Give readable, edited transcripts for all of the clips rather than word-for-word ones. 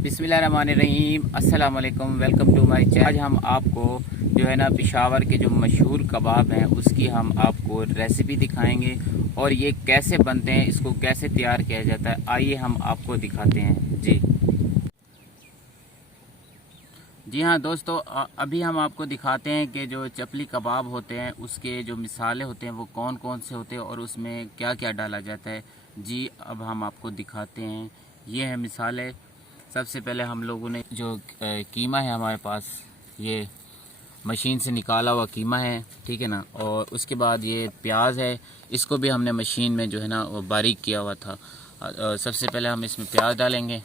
बिस्मिल्लाहिर्रहमानिर्रहीम, अस्सलाम वालेकुम। Welcome to my channel. आज हम आपको जो है ना पेशावर के जो मशहूर कबाब हैं उसकी हम आपको रेसिपी दिखाएंगे और ये कैसे बनते हैं, इसको कैसे तैयार किया जाता है। आइए हम आपको दिखाते हैं। जी हाँ दोस्तों, अभी हम आपको दिखाते हैं कि जो चपली कबाब होते हैं उसके जो मिसाले होते हैं वो कौन कौन से होते हैं और उसमें क्या क्या डाला जाता है। जी अब हम आपको दिखाते हैं। ये है मिसाले। सबसे पहले हम लोगों ने जो कीमा है हमारे पास, ये मशीन से निकाला हुआ कीमा है, ठीक है ना। और उसके बाद ये प्याज है, इसको भी हमने मशीन में जो है ना वो बारीक किया हुआ था। सबसे पहले हम इसमें प्याज डालेंगे।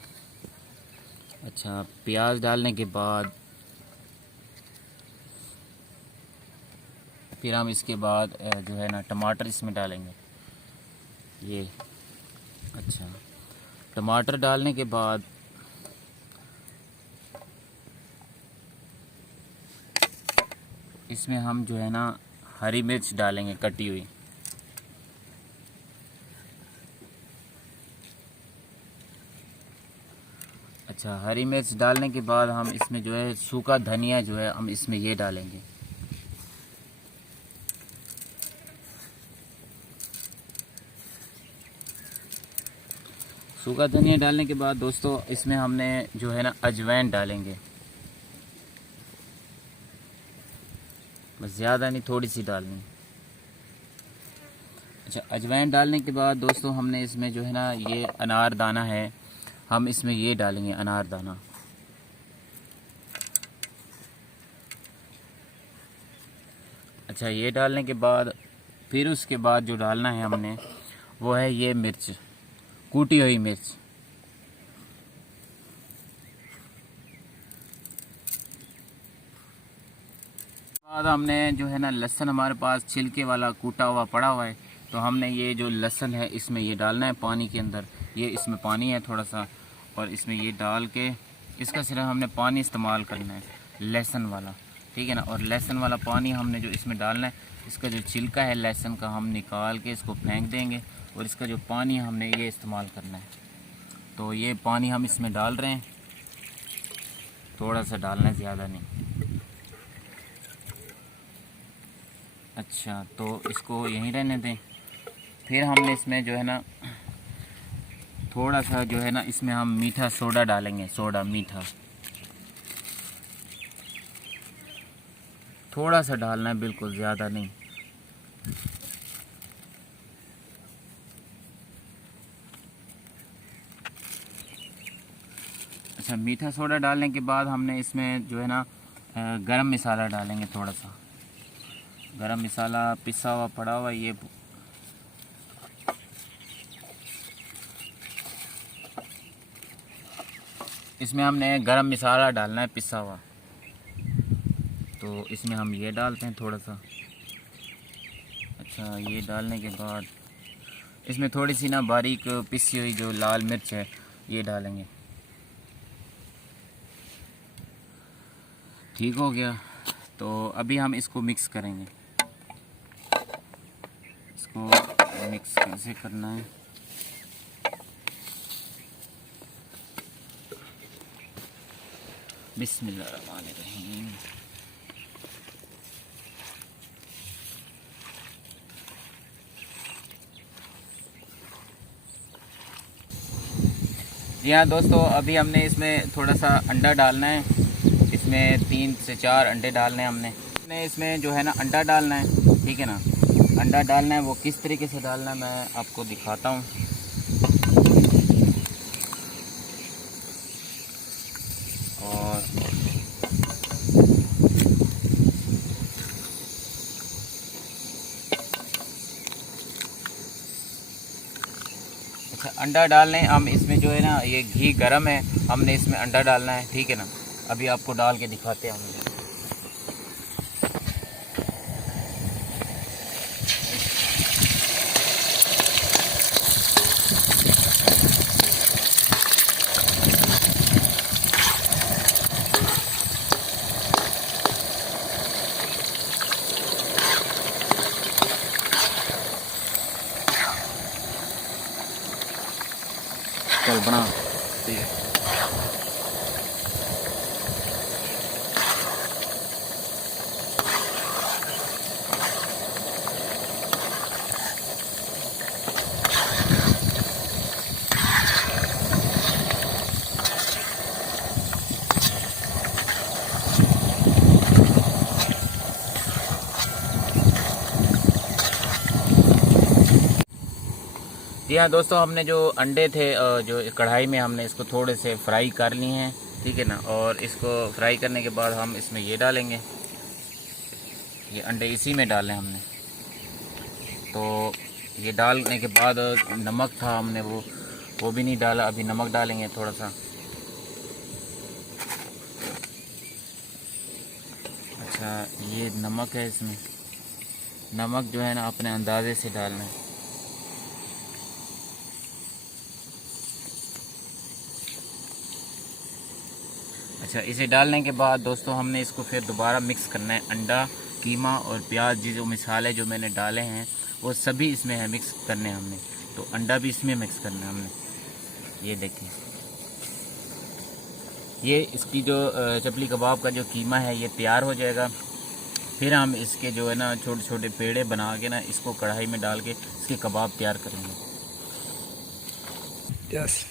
अच्छा, प्याज डालने के बाद फिर हम इसके बाद जो है ना टमाटर इसमें डालेंगे। ये अच्छा, टमाटर डालने के बाद इसमें हम जो है ना हरी मिर्च डालेंगे कटी हुई। अच्छा, हरी मिर्च डालने के बाद हम इसमें जो है सूखा धनिया जो है हम इसमें ये डालेंगे। सूखा धनिया डालने के बाद दोस्तों इसमें हमने जो है ना अजवाइन डालेंगे। बस ज़्यादा नहीं, थोड़ी सी डालनी। अच्छा, अजवाइन डालने के बाद दोस्तों हमने इसमें जो है ना ये अनार दाना है, हम इसमें ये डालेंगे अनार दाना। अच्छा, ये डालने के बाद फिर उसके बाद जो डालना है हमने वो है ये मिर्च, कूटी हुई मिर्च। बाद हमने जो है ना लहसुन, हमारे पास छिलके वाला कूटा हुआ पड़ा हुआ है, तो हमने ये जो लहसुन है इसमें ये डालना है पानी के अंदर। ये इसमें पानी है थोड़ा सा, और इसमें ये डाल के इसका सिर्फ हमने पानी इस्तेमाल करना है लहसुन वाला, ठीक है ना। और लहसुन वाला पानी हमने जो इसमें डालना है, इसका जो छिलका है लहसुन का हम निकाल के इसको फेंक देंगे और इसका जो पानी हमने ये इस्तेमाल करना है। तो ये पानी हम इसमें डाल रहे हैं, थोड़ा सा डालना है, ज़्यादा नहीं। अच्छा, तो इसको यहीं रहने दें। फिर हमने इसमें जो है ना थोड़ा सा जो है ना इसमें हम मीठा सोडा डालेंगे। सोडा मीठा थोड़ा सा डालना है, बिल्कुल ज़्यादा नहीं। अच्छा, मीठा सोडा डालने के बाद हमने इसमें जो है ना गरम मसाला डालेंगे। थोड़ा सा गरम मसाला पिसा हुआ पड़ा हुआ ये। इसमें हमने गरम मसाला डालना है पिसा हुआ, तो इसमें हम ये डालते हैं थोड़ा सा। अच्छा, ये डालने के बाद इसमें थोड़ी सी ना बारीक पिसी हुई जो लाल मिर्च है ये डालेंगे। ठीक हो गया। तो अभी हम इसको मिक्स करेंगे। इसको मिक्स कैसे करना है, बिस्मिल्लाहिर्रहमानिर्रहीम। जी हाँ दोस्तों, अभी हमने इसमें थोड़ा सा अंडा डालना है। इसमें 3 से 4 अंडे डालने हैं हमने इसमें जो है ना अंडा डालना है, ठीक है ना। अंडा डालना है, वो किस तरीके से डालना है मैं आपको दिखाता हूँ। और अच्छा, अंडा डालने हम इसमें जो है ना ये घी गरम है, हमने इसमें अंडा डालना है, ठीक है ना। अभी आपको डाल के दिखाते हैं हम। चल बना, ठीक है। जी हाँ दोस्तों, हमने जो अंडे थे जो कढ़ाई में हमने इसको थोड़े से फ्राई कर लिए हैं, ठीक है ना। और इसको फ्राई करने के बाद हम इसमें ये डालेंगे, ये अंडे इसी में डालें हमने। तो ये डालने के बाद नमक था, हमने वो भी नहीं डाला, अभी नमक डालेंगे थोड़ा सा। अच्छा, ये नमक है, इसमें नमक जो है ना अपने अंदाजे से डालना है। अच्छा, इसे डालने के बाद दोस्तों हमने इसको फिर दोबारा मिक्स करना है। अंडा, कीमा और प्याज जी जो मिसाले जो मैंने डाले हैं वो सभी इसमें है, मिक्स करने हैं हमने। तो अंडा भी इसमें मिक्स करना है हमने। ये देखिए, ये इसकी जो चपली कबाब का जो कीमा है ये तैयार हो जाएगा। फिर हम इसके जो है ना छोटे छोटे पेड़े बना के ना इसको कढ़ाई में डाल के इसके कबाब तैयार करेंगे। यस।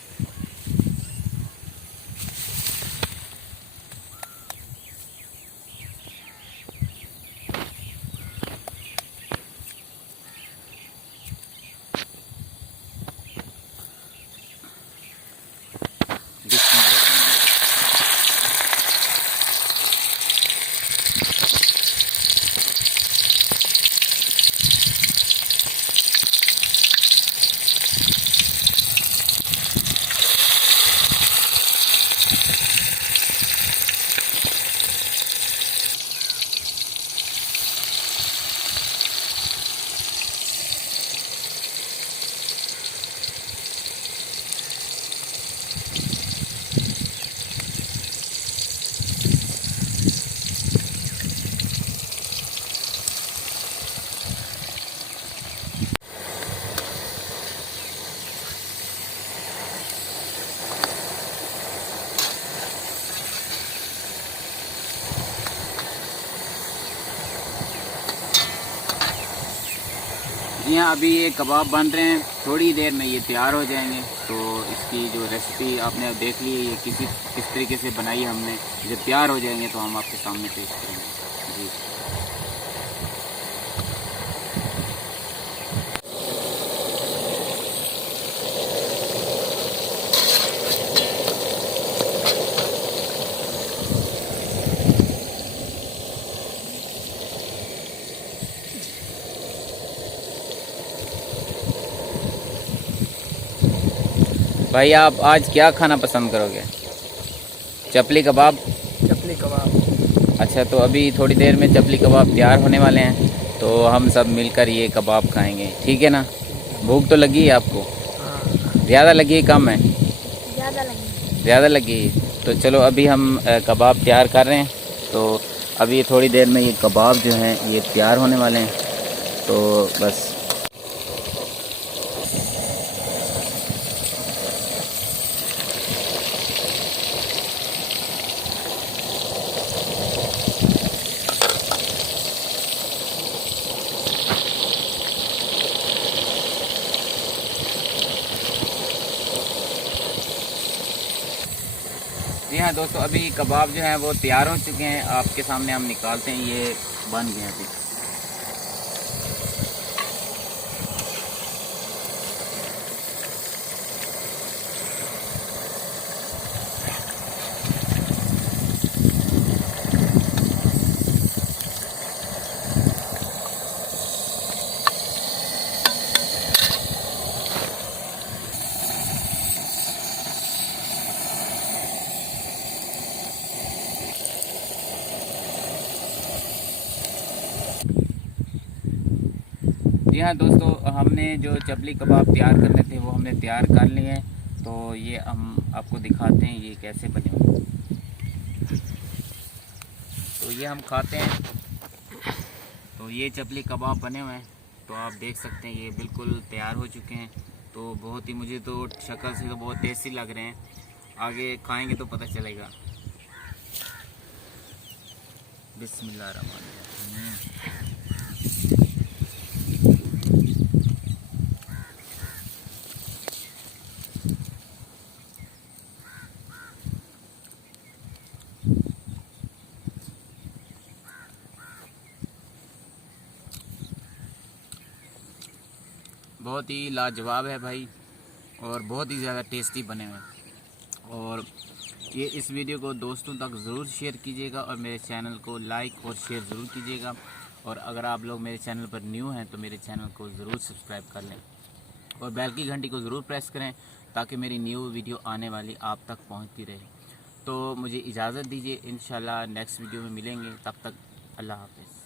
जी हाँ, अभी ये कबाब बन रहे हैं, थोड़ी देर में ये तैयार हो जाएंगे। तो इसकी जो रेसिपी आपने देख ली है, ये किस तरीके से बनाई है हमने। जब तैयार हो जाएंगे तो हम आपके सामने पेश करेंगे। जी भाई, आप आज क्या खाना पसंद करोगे? चपली कबाब? चपली कबाब। अच्छा, तो अभी थोड़ी देर में चपली कबाब तैयार होने वाले हैं, तो हम सब मिलकर ये कबाब खाएंगे, ठीक है ना। भूख तो लगी है आपको? हाँ। ज़्यादा लगी है, कम है? ज़्यादा लगी। ज़्यादा लगी है। तो चलो अभी हम कबाब तैयार कर रहे हैं। तो अभी थोड़ी देर में ये कबाब जो हैं ये तैयार होने वाले हैं। तो बस जी हाँ दोस्तों, अभी कबाब जो हैं वो तैयार हो चुके हैं, आपके सामने हम निकालते हैं। ये बन गए हैं अभी। जी हाँ दोस्तों, हमने जो चपली कबाब तैयार करने थे वो हमने तैयार कर लिए हैं। तो ये हम आपको दिखाते हैं ये कैसे बने हुए हैं। तो ये हम खाते हैं। तो ये चपली कबाब बने हुए हैं, तो आप देख सकते हैं ये बिल्कुल तैयार हो चुके हैं। तो बहुत ही, मुझे तो शक्ल से तो बहुत टेस्टी लग रहे हैं, आगे खाएंगे तो पता चलेगा। बिस्मिल्लाहिर्रहमानिर्रहीम। बहुत ही लाजवाब है भाई, और बहुत ही ज़्यादा टेस्टी बने हुए हैं। और ये इस वीडियो को दोस्तों तक ज़रूर शेयर कीजिएगा और मेरे चैनल को लाइक और शेयर ज़रूर कीजिएगा। और अगर आप लोग मेरे चैनल पर न्यू हैं तो मेरे चैनल को ज़रूर सब्सक्राइब कर लें और बेल की घंटी को ज़रूर प्रेस करें ताकि मेरी न्यू वीडियो आने वाली आप तक पहुंचती रहे। तो मुझे इजाज़त दीजिए, इंशाल्लाह नेक्स्ट वीडियो में मिलेंगे, तब तक अल्लाह हाफ़िज़।